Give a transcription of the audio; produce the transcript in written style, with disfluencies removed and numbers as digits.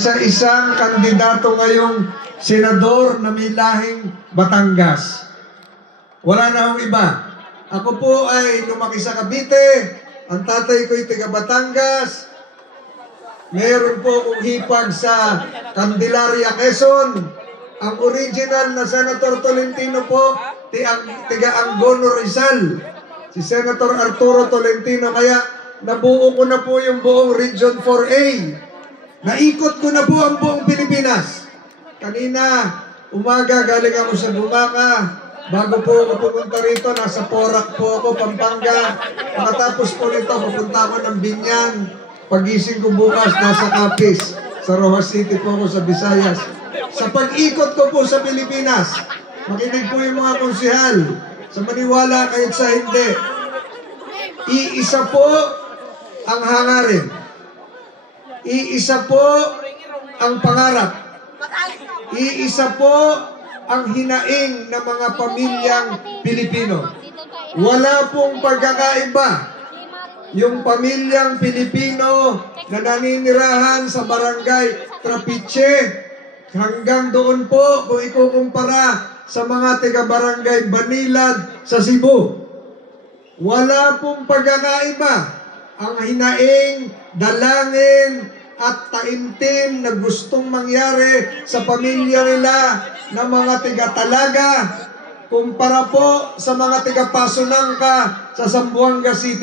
Sa isang kandidato ngayong senador na may lahing Batangas. Wala na akong iba. Ako po ay lumaki sa Cavite. Ang tatay ko'y taga Batangas. Meron po akong hipag sa Candelaria, Quezon. Ang original na Senator Tolentino po, taga Angono, Rizal. Si Senator Arturo Tolentino. Kaya nabuo ko na po yung buong Region 4A. Naikot ko na po ang buong Pilipinas. Kanina, umaga galing ako sa Bumaca. Bago po ako pumunta rito, nasa Porac po ako, Pampanga. Makatapos po nito, pupunta ako ng Binyan. Pagising ko bukas, nasa Capiz. Sa Rojas City po ako sa Visayas. Sa pag-ikot ko po sa Pilipinas, makinig po yung mga konsehal. Sa maniwala kahit sa hindi. Iisa po ang hangarin. Iisa po ang pangarap. Iisa po ang hinaing ng mga pamilyang Pilipino. Wala pong pagkakaiba. Yung pamilyang Pilipino na naninirahan sa barangay Trapiche, hanggang doon po kung ikukumpara sa mga taga-barangay Banilad sa Cebu. Wala pong pagkakaiba. Ang hinaing, dalangin, at taimtim na gustong mangyari sa pamilya nila ng mga tiga-Talaga kumpara po sa mga tiga-Pasunangka sa Zamboanga City.